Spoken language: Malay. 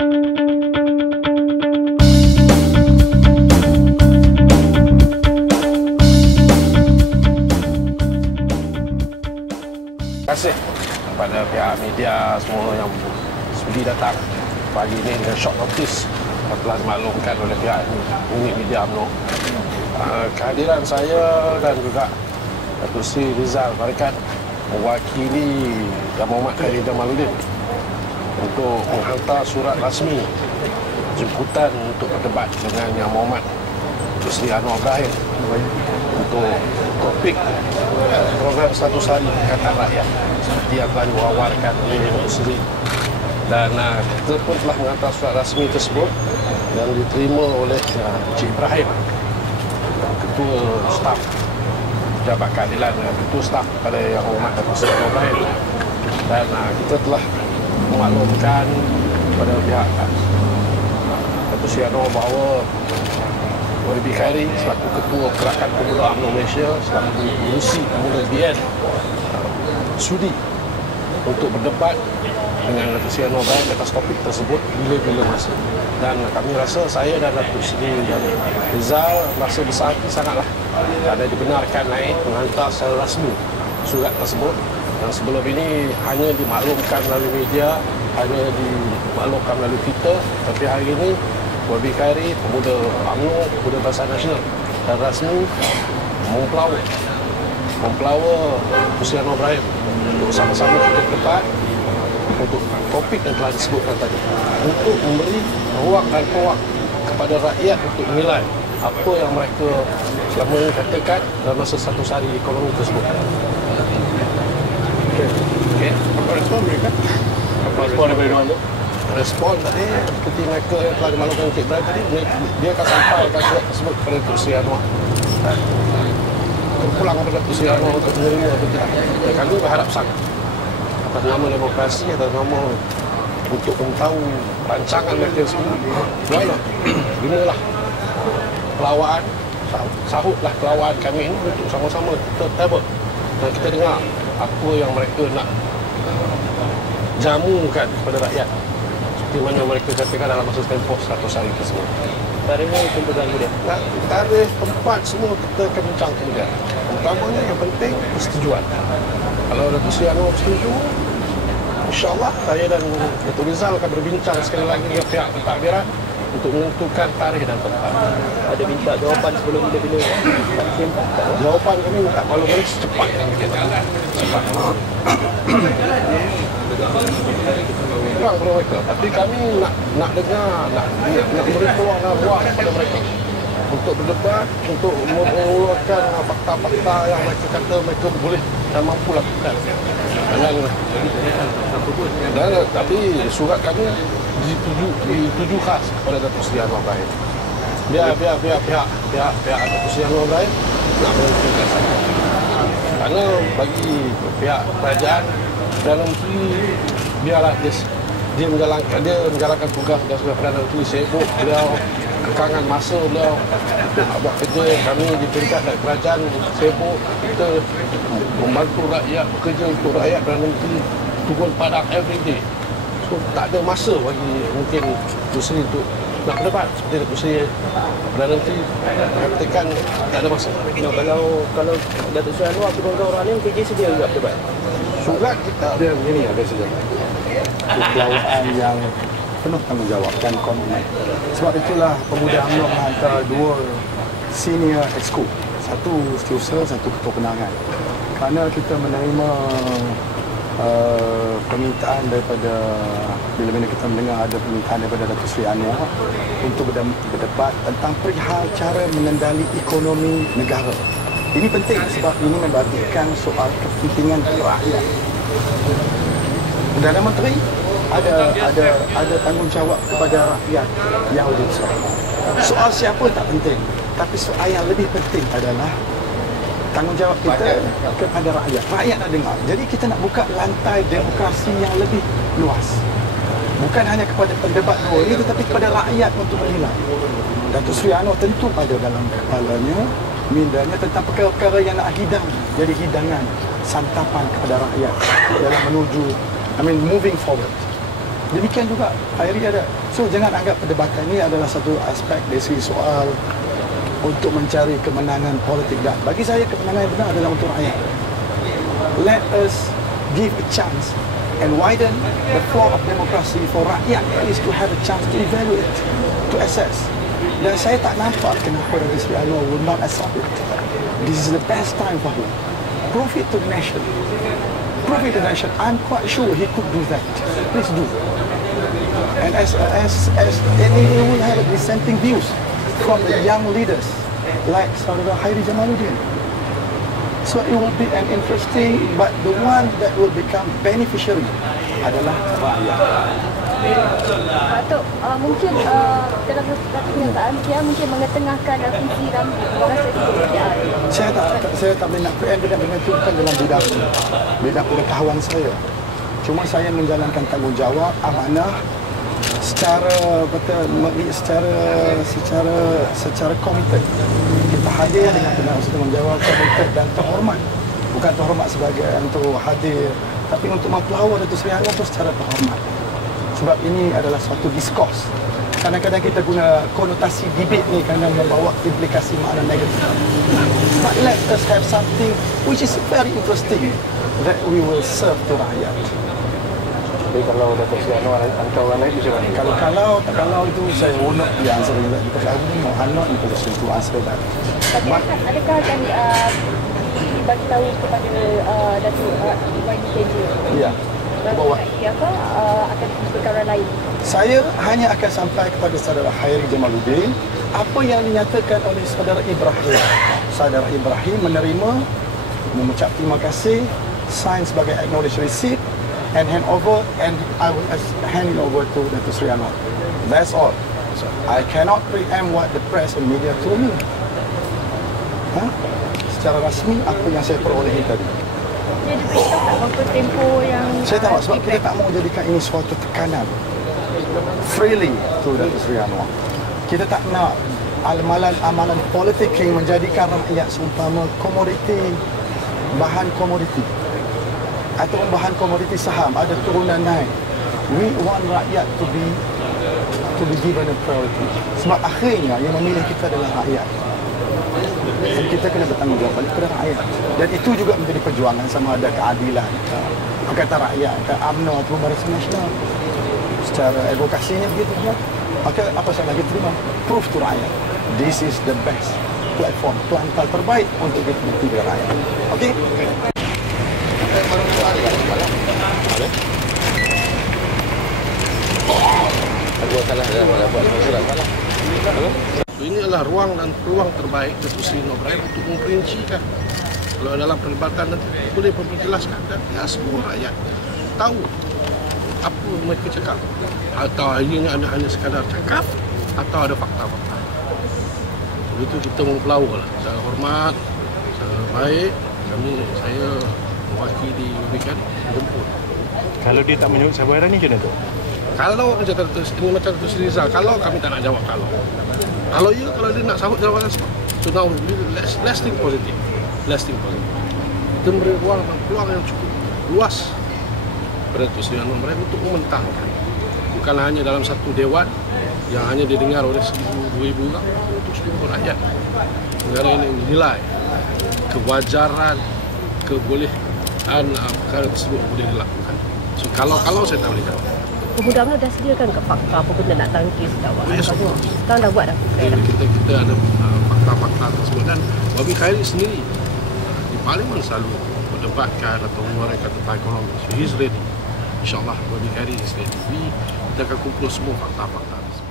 Terima kasih kepada pihak media semua yang sudi datang pagi ini dengan short notice telah dimaklumkan oleh pihak unit media UMNO. Kehadiran saya dan juga Datuk Seri Rizal Barikat mewakili Yang Berhormat Khairi Jamaluddin untuk menghantar surat rasmi jemputan untuk berdebat dengan Yang Berhormat Datuk Seri Anwar Ibrahim untuk topik program 100 hari Ikatan Rakyat seperti yang telah diwawarkan oleh Datuk Seri. Dan kita pun telah menghantar surat rasmi tersebut dan diterima oleh Encik Ibrahim, Ketua Staf Pejabat Keadilan dan Ketua Staf pada Yang Berhormat Datuk Seri Anwar Ibrahim. Dan kita telah memaklumkan kepada pihak Datuk Seri Anwar bahawa YB Khairi selaku Ketua Gerakan Pemuda UMNO Malaysia selaku pengurusi Pemuda BN sudi untuk berdebat dengan Datuk Seri Anwar Ibrahim atas topik tersebut bila-bila masa. Dan kami rasa, saya dan Datuk Seri dan Rizal rasa bersahati sangatlah kerana dibenarkan naik menghantar secara rasmi surat tersebut yang sebelum ini hanya dimaklumkan melalui media, hanya dimaklumkan melalui Twitter, tapi hari ini YB Khairi, Pemuda UMNO, Pemuda Barisan Nasional dan rasmi mempelawa Datuk Seri Anwar Ibrahim untuk sama-sama kita debat untuk topik yang telah disebutkan tadi, untuk memberi ruang dan peluang kepada rakyat untuk menilai apa yang mereka selama ini katakan dalam masa 100 hari ekonomi tersebut. Okey. Apa respon mereka? Apa respon daripada mereka? Respon tadi seperti mereka yang telah dimaklumkan Encik Ibrahim tadi, dia akan sampaikan surat tersebut kepada Datuk Seri Anwar. Pulang kepada Datuk Seri Anwar untuk menerima atau tidak. Dan kami berharap sangat atas nama demokrasi, atas nama untuk mengetahui rancangan mereka semua, gunalah pelawaan, sahutlah pelawaan kami ini untuk sama-sama kita tabak dan kita dengar apa yang mereka nak jamukan kepada rakyat seperti mana mereka katakan dalam masa tempoh 100 hari tersebut. Tarikhnya tentukan kemudian. Tarikh, tempat semua kita akan bincang kemudian. Utamanya yang penting persetujuan. Kalau Datuk Seri Anwar setuju, insya-Allah saya dan Datuk Rizal akan berbincang sekali lagi dengan pihak pentadbiran untuk menentukan tarikh dan tempat. Ada minta jawapan sebelum bila-bila? Jawapan kami minta makluman secepat yang mungkin. Cepat. Kurang kepada mereka. Tapi kami nak dengar, nak beri peluang dan ruang kepada mereka untuk berdebat, untuk mengeluarkan fakta-fakta yang mereka kata mereka boleh dan mampu lakukan. Dan tapi surat kami dituju khas kepada Datuk Seri Anwar Ibrahim. Biar pihak Datuk Seri Anwar Ibrahim nak menentukan saja. Kerana bagi pihak kerajaan, Perdana Menteri biarlah dia menjalankan tugas sebagai Perdana Menteri, sibuk beliau, kekangan masa beliau untuk buat kerja. Kami di peringkat kerajaan sibuk, kita membantu rakyat, bekerja untuk rakyat. Perdana Menteri turun padang every day. So tak ada masa bagi mungkin Datuk Seri untuk nak berdebat seperti Datuk Seri Perdana Menteri katakan tak ada masa. Kalau Datuk Seri Anwar turun ke orang lain, KJ sedia juga berdebat. Surat kita dia begini ya Presiden. Pelawaan yang penuh tanggungjawab dan komitmen. Sebab itulah Pemuda UMNO menghantar 2 senior exco, satu setiausaha, satu ketua penangan. Kerana kita menerima permintaan daripada, bila-bila kita mendengar ada permintaan daripada Datuk Seri Anwar untuk berdebat tentang perihal cara mengendali ekonomi negara. Ini penting sebab ini membabitkan soal kepentingan rakyat. Perdana Menteri ada tanggungjawab kepada rakyat yang lebih besar. Soal siapa tak penting, tapi soal yang lebih penting adalah tanggungjawab kita kepada rakyat. Rakyat nak dengar. Jadi kita nak buka lantai demokrasi yang lebih luas. Bukan hanya kepada pendebat dua ini, tetapi kepada rakyat untuk menilai. Datuk Seri Anwar tentu ada dalam kepalanya, mindanya tentang perkara-perkara yang nak jadi hidangan santapan kepada rakyat dalam menuju, moving forward. Demikian juga Khairi ada. So jangan anggap perdebatan ini adalah satu aspek dari segi soal untuk mencari kemenangan politik. Dan bagi saya kemenangan yang benar adalah untuk rakyat. Let us give a chance and widen the floor of democracy for rakyat at least to have a chance to evaluate, to assess. Dan saya tak nampak kenapa Datuk Seri Anwar will not accept it. This is the best time for him. Prove it to the nation. Prove it to the nation. I'm quite sure he could do that. Please do. And and he will have dissenting views from the young leaders like Saudara Khairi Jamaluddin. So it will be an interesting, but the one that will become beneficiary adalah rakyat. Datuk, mungkin dalam satu kenyataan dia mungkin mengetengahkan fungsi dalam proses kerajaan. Saya tak boleh nak preempt dengan itu bukan dalam bidang pengetahuan saya. Cuma saya menjalankan tanggungjawab amanah secara secara komited. Kita hadir dengan tanggungjawab komited dan terhormat. Bukan terhormat sebagai untuk hadir, tapi untuk mempelawar Datuk Seri Anwar itu secara terhormat. Sebab ini adalah suatu diskurs. Kadang-kadang kita guna konotasi debate ni kerana membawa implikasi makna negatif. But let us have something which is very interesting that we will serve to rakyat. Jadi kalau Datuk Seri Anwar hantar orang lain macam mana? Kalau itu saya will not be answering that because I wouldn't know, I'm not in position to answer that. Tapi adakah akan dibagi tahu kepada Datuk YDKJ? Ya. Bawa. Apa akan perkara lain? Saya hanya akan sampai kepada Saudara Khairi Jamaluddin apa yang dinyatakan oleh Saudara Ibrahim. Saudara Ibrahim menerima, mengucap terima kasih, sign sebagai acknowledged receipt and hand over, and I will hand it over to Datuk Seri Anwar. That's all. I cannot preempt what the press and media told me. Secara rasmi apa yang saya perolehi tadi. Dia diberitahu tak berapa tempo yang Saya tak mahu sebab kita tak mahu jadikan ini suatu tekanan freely to Datuk Seri Anwar. Kita tak nak amalan politik yang menjadikan rakyat seumpama komoditi, bahan komoditi atau bahan komoditi saham ada turunan naik. We want rakyat to be given a priority. Sebab akhirnya yang memilih kita adalah rakyat. Dan kita kena bertanggungjawab kepada rakyat. Dan itu juga menjadi perjuangan sama ada keadilan Pakatan Rakyat, ke UMNO atau Barisan Nasional. Secara advokasinya begitu ya. Maka apa saya lagi terima? Proof to rakyat. This is the best platform, pelantar terbaik untuk kita bukti kepada rakyat. Okey? Ini adalah ruang dan peluang terbaik Datuk Seri Anwar Ibrahim untuk memperincikan. Kalau dalam perdebatan nanti boleh memperjelaskan dan ya, semua rakyat tahu apa mereka cakap. Atau hanya sekadar cakap atau ada fakta-fakta. Itu kita mempelawar lah. Secara hormat, secara baik, saya mewakili UBKN jemput. Kalau dia tak menyebut sabaran ni macam mana tu? Kalau macam Datuk Seri Rizal, kalau kami tak nak jawab kalau dia nak sahut jawapan sebab. So now let's think positive. Kita memberi ruang dan peluang yang cukup luas pada Datuk Seri Anwar Ibrahim untuk membentangkan. Bukanlah hanya dalam satu dewan yang hanya didengar oleh 1,000-2,000 orang, untuk seluruh rakyat. Negara ini menilai kewajaran, kebolehan perkara tersebut boleh dilakukan. So kalau saya tak boleh jawab. Pemuda UMNO dah sediakan ke fakta apa benda nak tangkis dakwah? Sekarang dah buat dah. Kita ada fakta-fakta tersebut dan Wabi Khairi sendiri di Parlimen selalu berdebatkan atau mengeluarkan tentang ekonomi. So he's ready. InsyaAllah Wabi Khairi is ready. Kita akan kumpul semua fakta-fakta tersebut.